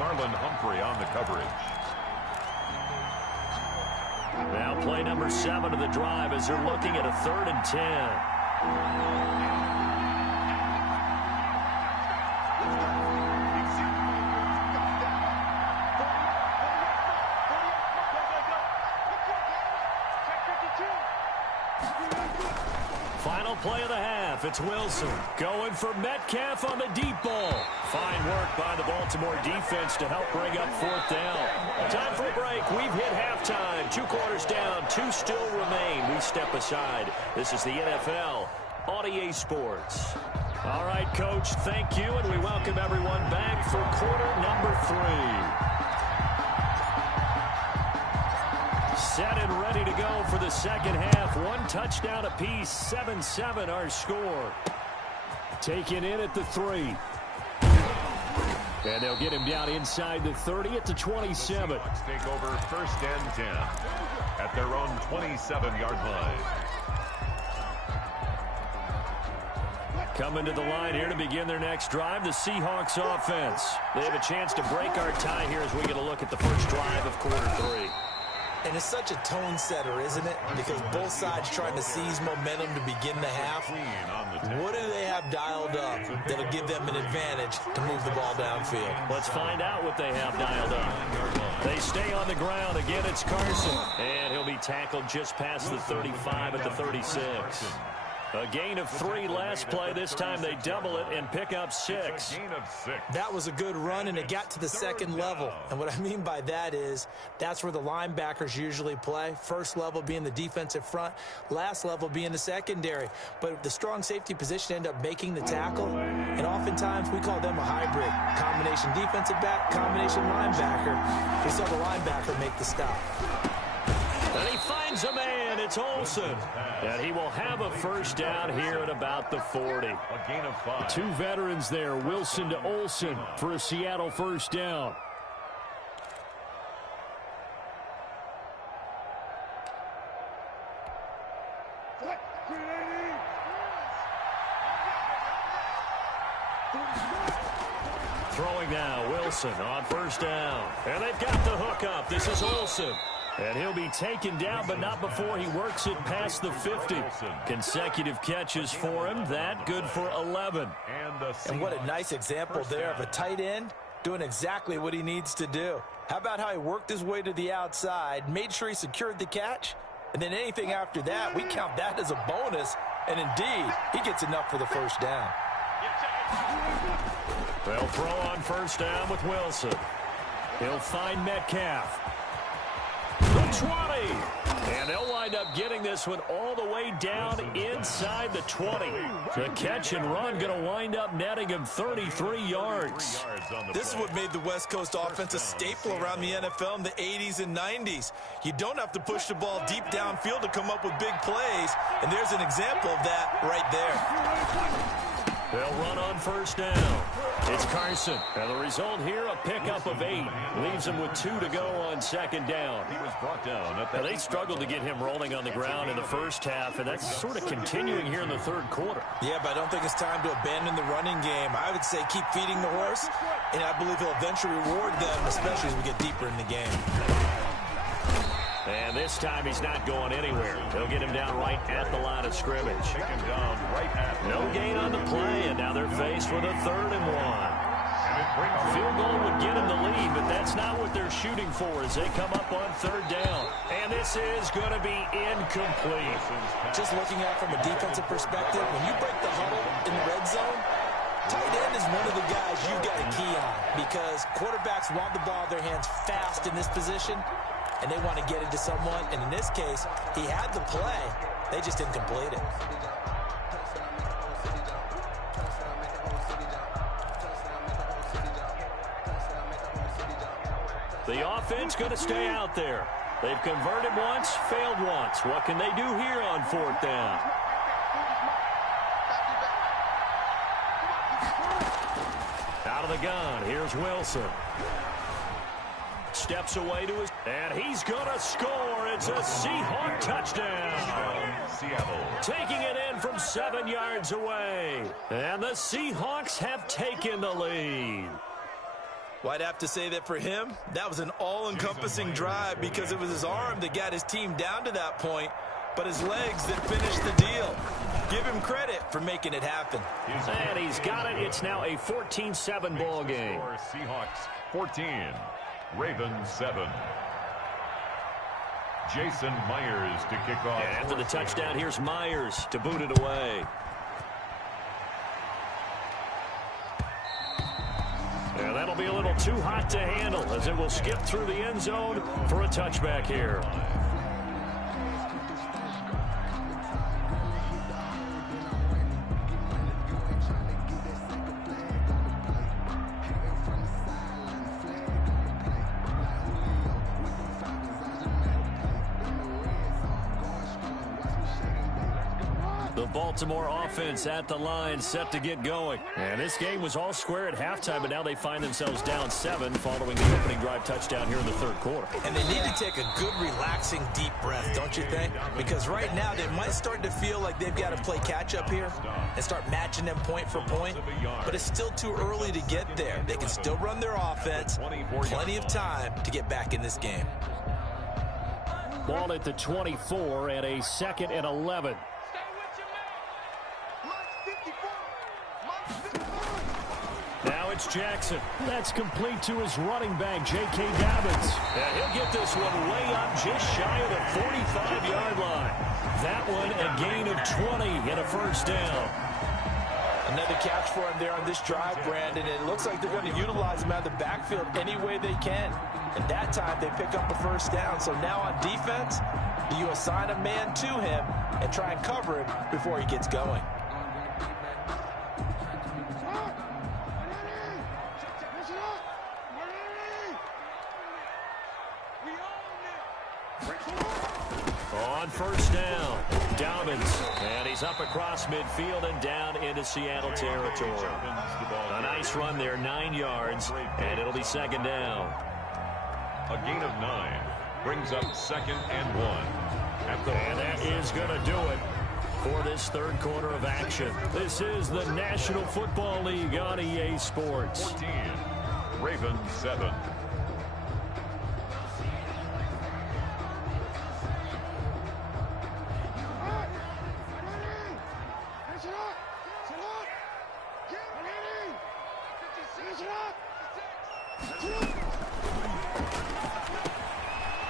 Marlon Humphrey on the coverage. Now play number 7 of the drive as they're looking at a 3rd and 10. Final play of the half. It's Wilson going for Metcalf on the deep ball. Fine work by the Baltimore defense to help bring up 4th down. Time for a break. We've hit halftime. 2 quarters down. 2 still remain. We step aside. This is the NFL on EA Sports. All right, Coach, thank you, and we welcome everyone back for quarter number 3. Set and ready to go for the second half. 1 touchdown apiece, 7-7 our score. Taken in at the 3. And they'll get him down inside the 30 at the 27. Take over 1st and 10 at their own 27-yard line. Coming to the line here to begin their next drive, the Seahawks offense. They have a chance to break our tie here as we get a look at the first drive of quarter 3. And it's such a tone setter, isn't it? Because both sides trying to seize momentum to begin the half. What do they have dialed up that'll give them an advantage to move the ball downfield? Let's find out what they have dialed up. They stay on the ground. Again, it's Carson. And he'll be tackled just past the 35 at the 36. A gain of 3 last play. This time they double it and pick up 6. That was a good run, and it got to the second level. And what I mean by that is that's where the linebackers usually play. First level being the defensive front, last level being the secondary. But the strong safety position ended up making the tackle, and oftentimes we call them a hybrid. Combination defensive back, combination linebacker. We saw the linebacker make the stop. And he finds a man. It's Olsen. And he will have a first down here at about the 40. A gain of 5. 2 veterans there, Wilson to Olsen for a Seattle first down. Throwing now, Wilson on first down. And they've got the hook up. This is Olsen. And he'll be taken down, but not before he works it past the 50. Consecutive catches for him. That good for 11. And what a nice example there of a tight end doing exactly what he needs to do. How about how he worked his way to the outside, made sure he secured the catch, and then anything after that, we count that as a bonus. And indeed, he gets enough for the first down. They'll throw on first down with Wilson. He'll find Metcalf. The 20. And they'll wind up getting this one all the way down inside the 20. The catch and run going to wind up netting him 33 yards. This is what made the West Coast offense a staple around the NFL in the 80s and 90s. You don't have to push the ball deep downfield to come up with big plays, and there's an example of that right there. They'll run on first down. It's Carson. And the result here, a pickup of 8. Leaves him with 2 to go on second down. He was brought down. Now, they struggled to get him rolling on the ground in the first half, and that's sort of continuing here in the third quarter. Yeah, but I don't think it's time to abandon the running game. I would say keep feeding the horse, and I believe he'll eventually reward them, especially as we get deeper in the game. And this time he's not going anywhere. They'll get him down right at the line of scrimmage. Take him down right at no gain on the play, and now they're faced with a 3rd and 1. A field goal would get him the lead, but that's not what they're shooting for as they come up on 3rd down. And this is going to be incomplete. Just looking at it from a defensive perspective, when you break the huddle in the red zone, Tight end is one of the guys you've got to key on because quarterbacks want the ball in their hands fast in this position, and they want to get it to someone. And in this case, he had the play. They just didn't complete it. The offense going to stay out there. They've converted once, failed once. What can they do here on 4th down? Out of the gun, here's Wilson. Steps away to his, and he's going to score. It's a Seahawk touchdown. Seattle. Taking it in from 7 yards away. And the Seahawks have taken the lead. Well, I'd have to say that for him, that was an all-encompassing drive because it was his arm that got his team down to that point, but his legs that finished the deal. Give him credit for making it happen. And he's got it. It's now a 14-7 ball game. Seahawks 14, Ravens 7. Jason Myers to kick off. And after the touchdown, here's Myers to boot it away. And that'll be a little too hot to handle as it will skip through the end zone for a touchback here. Baltimore offense at the line, set to get going. And this game was all square at halftime, but now they find themselves down 7 following the opening drive touchdown here in the 3rd quarter. And they need to take a good, relaxing, deep breath, don't you think? Because right now they might start to feel like they've got to play catch-up here and start matching them point for point. But it's still too early to get there. They can still run their offense. Plenty of time to get back in this game. Ball at the 24 and a 2nd and 11. Now it's Jackson. That's complete to his running back, J.K. Dobbins. And he'll get this one way up just shy of the 45-yard line. That one a gain of 20 and a first down. Another catch for him there on this drive, Brandon. It looks like they're going to utilize him out of the backfield any way they can. And that time they pick up a first down. So now on defense, do you assign a man to him and try and cover him before he gets going? On first down, Dobbins, and he's up across midfield and down into Seattle territory. A nice run there, 9 yards, and it'll be 2nd down. A gain of 9 brings up 2nd and 1. And that is going to do it for this 3rd quarter of action. This is the National Football League on EA Sports. 14, Ravens 7.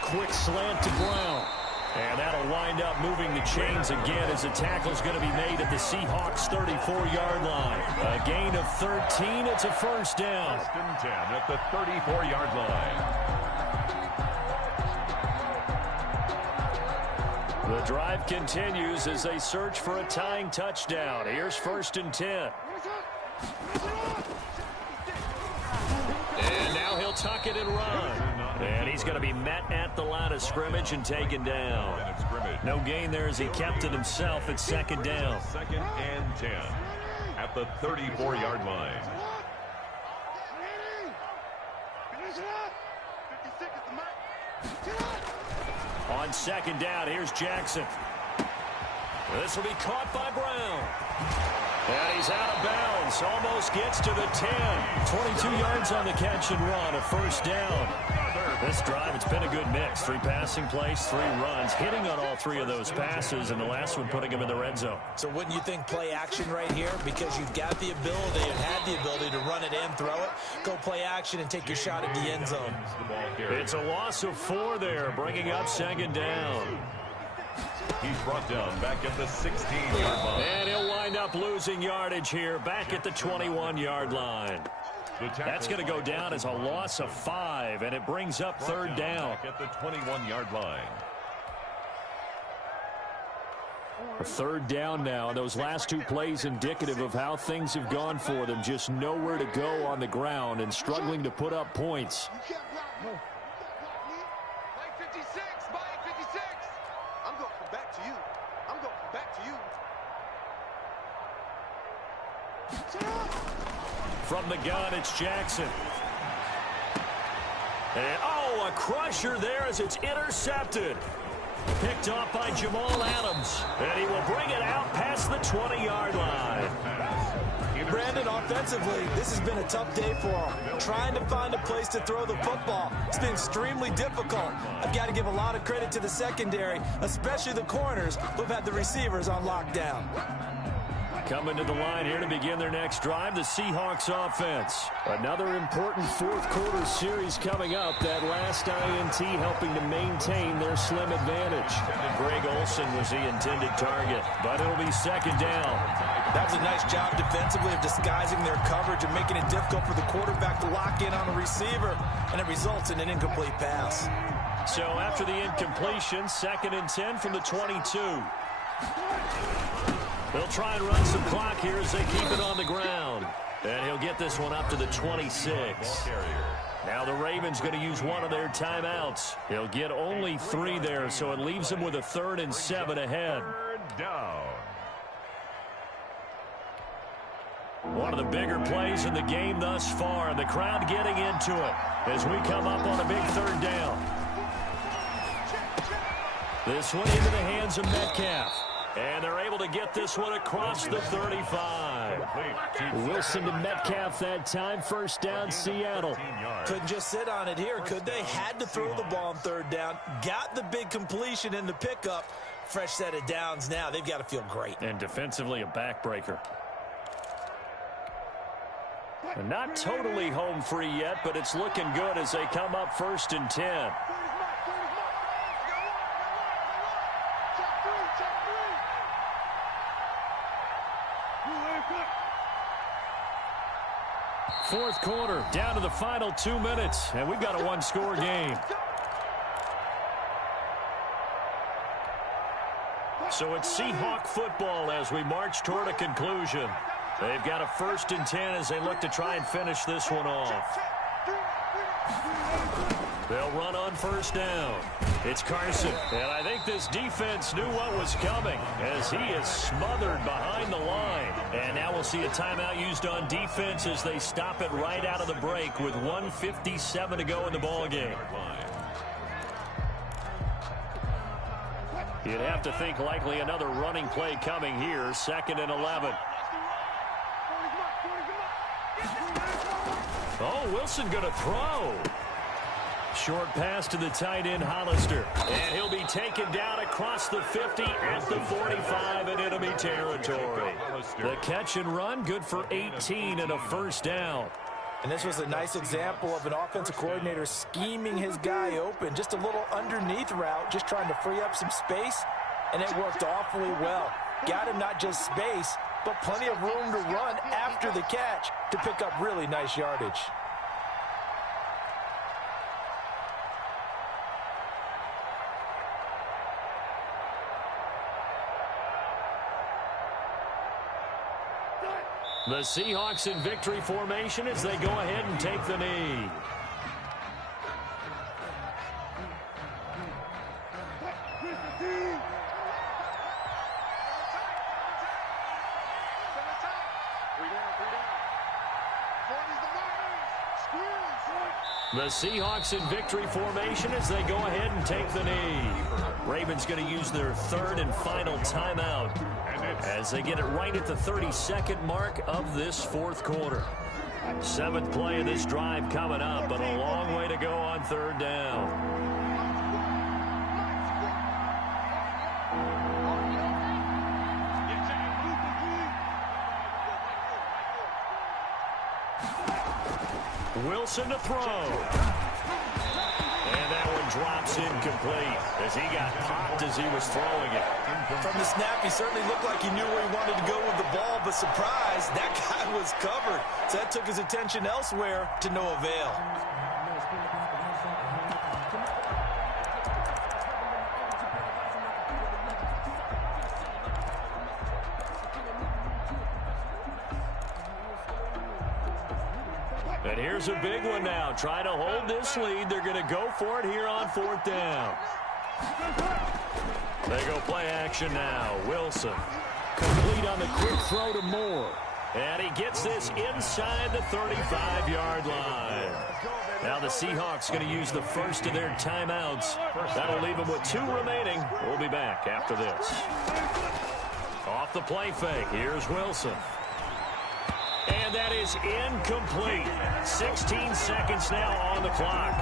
Quick slant to Brown. And that'll wind up moving the chains again as the tackle's going to be made at the Seahawks' 34-yard line. A gain of 13. It's a first down. 1st and 10 at the 34-yard line. The drive continues as they search for a tying touchdown. Here's 1st and 10. And now he'll tuck it and run. And he's going to be met at the line of scrimmage and taken down. No gain there as he kept it himself at 2nd down. 2nd and 10 at the 34-yard line. On 2nd down, here's Jackson. This will be caught by Brown. And he's out of bounds. Almost gets to the 10. 22 yards on the catch and run. A first down. This drive, it's been a good mix. 3 passing plays, 3 runs, hitting on all 3 of those passes, and the last one putting him in the red zone. So wouldn't you think play action right here? Because you've got the ability and had the ability to run it in, throw it, go play action, and take your shot at the end zone. It's a loss of 4 there, bringing up 2nd down. He's brought down back at the 16-yard line. And he'll wind wind up losing yardage here back at the 21-yard line. That's going to go down as a loss of 5, and it brings up third down. At the 21-yard line. Third down now. Those last two plays indicative of how things have gone for them. Just nowhere to go on the ground and struggling to put up points. You can't block me. Mike 56, Mike 56. I'm going to come back to you. I'm going to come back to you. From the gun, it's Jackson. And, a crusher there as it's intercepted. Picked off by Jamal Adams. And he will bring it out past the 20-yard line. Brandon, offensively, this has been a tough day for him. Trying to find a place to throw the football. It's been extremely difficult. I've got to give a lot of credit to the secondary, especially the corners who've had the receivers on lockdown. Coming to the line here to begin their next drive, the Seahawks offense. Another important fourth-quarter series coming up. That last INT helping to maintain their slim advantage. Greg Olsen was the intended target, but it'll be second down. That was a nice job defensively of disguising their coverage and making it difficult for the quarterback to lock in on a receiver, and it results in an incomplete pass. So after the incompletion, 2nd and 10 from the 22. They'll try and run some clock here as they keep it on the ground. And he'll get this one up to the 26. Now the Ravens going to use one of their timeouts. He'll get only 3 there, so it leaves them with a 3rd and 7 ahead. Third down. One of the bigger plays in the game thus far, and the crowd getting into it as we come up on a big 3rd down. This one into the hands of Metcalf. And they're able to get this one across the 35. Wilson to Metcalf that time. First down, Seattle. Couldn't just sit on it here, could they? Had to throw the ball on 3rd down. Got the big completion in the pickup. Fresh set of downs now. They've got to feel great. And defensively a backbreaker. Not totally home free yet, but it's looking good as they come up 1st and 10. Fourth quarter, down to the final 2 minutes, and we've got a one-score game. So it's Seahawk football as we march toward a conclusion. They've got a 1st and 10 as they look to try and finish this one off. They'll run on 1st down. It's Carson, and I think this defense knew what was coming as he is smothered behind the line. And now we'll see a timeout used on defense as they stop it right out of the break with 1:57 to go in the ballgame. You'd have to think likely another running play coming here, 2nd and 11. Oh, Wilson going to throw. Short pass to the tight end, Hollister. And he'll be taken down across the 50 at the 45 in enemy territory. The catch and run, good for 18 and a 1st down. And this was a nice example of an offensive coordinator scheming his guy open. Just a little underneath route, just trying to free up some space, and it worked awfully well. Got him not just space, but plenty of room to run after the catch to pick up really nice yardage. The Seahawks in victory formation as they go ahead and take the knee. The Seahawks in victory formation as they go ahead and take the knee. Ravens going to use their 3rd and final timeout as they get it right at the 32nd mark of this 4th quarter. 7th play of this drive coming up, but a long way to go on 3rd down. Wilson to throw. And that one one drops incomplete as he got popped as he was throwing it. From the snap, he certainly looked like he knew where he wanted to go with the ball, but surprise, that guy was covered. So that took his attention elsewhere to no avail. And here's a big one now. Trying to hold this lead. They're going to go for it here on 4th down. They go play action now. Wilson. Complete on the quick throw to Moore. And he gets this inside the 35-yard line. Now the Seahawks going to use the first of their timeouts. That'll leave them with 2 remaining. We'll be back after this. Off the play fake. Here's Wilson. And that is incomplete. 16 seconds now on the clock.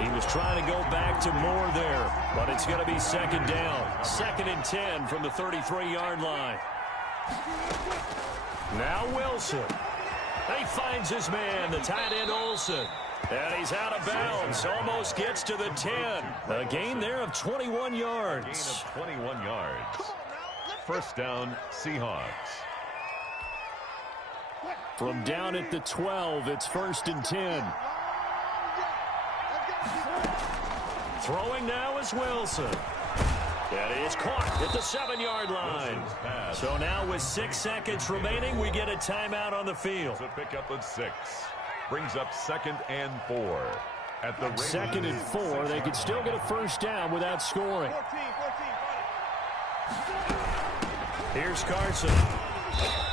He was trying to go back to Moore there, but it's going to be 2nd down. 2nd and 10 from the 33-yard line. Now Wilson. He finds his man, the tight end Olsen. And he's out of bounds. Almost gets to the 10. A gain there of 21 yards. A gain of 21 yards. 1st down, Seahawks. From down at the 12, it's 1st and 10. Throwing now is Wilson. And he is caught at the 7-yard line. So now with 6 seconds remaining, we get a timeout on the field. So pick up at 6. Brings up 2nd and 4. At the 2nd and 4, they could still get a 1st down without scoring. Here's Carson.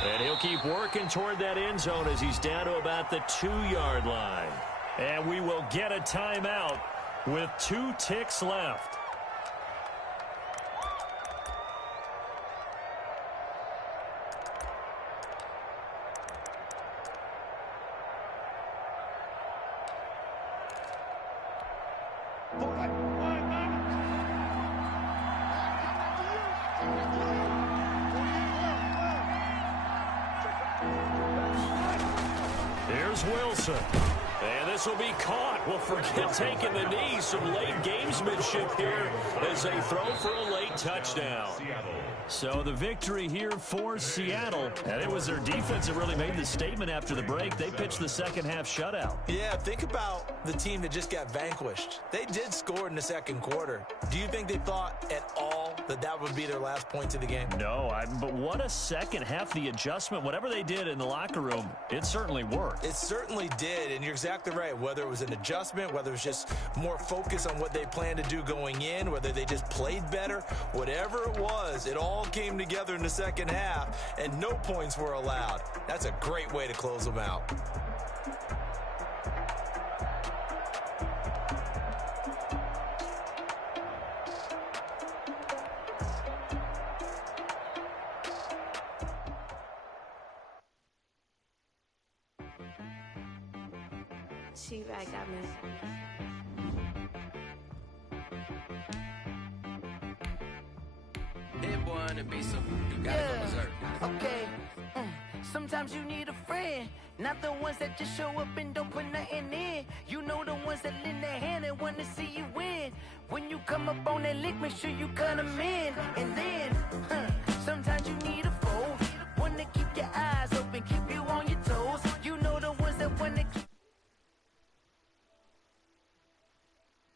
And he'll keep working toward that end zone as he's down to about the 2-yard line. And we will get a timeout with 2 ticks left. Here's Wilson. And this will be caught. Well, forget taking the knee. Some late gamesmanship here as they throw for a late touchdown. So the victory here for Seattle. And it was their defense that really made the statement after the break. They pitched the second-half shutout. Yeah, think about the team that just got vanquished. They did score in the 2nd quarter. Do you think they thought at all that that would be their last points of the game? No, but what a second half. The adjustment, whatever they did in the locker room, it certainly worked. It certainly did, and you're exactly right. Whether it was an adjustment, whether it was just more focus on what they planned to do going in, whether they just played better, whatever it was, it all came together in the 2nd half, and no points were allowed. That's a great way to close them out. T-Rag got me. Hit boy on the beat, so you gotta go berserk. Okay. Sometimes you need a friend, not the ones that just show up and don't put nothing in. You know the ones that lend their hand and want to see you win. When you come up on that lick, make sure you cut them in. And then,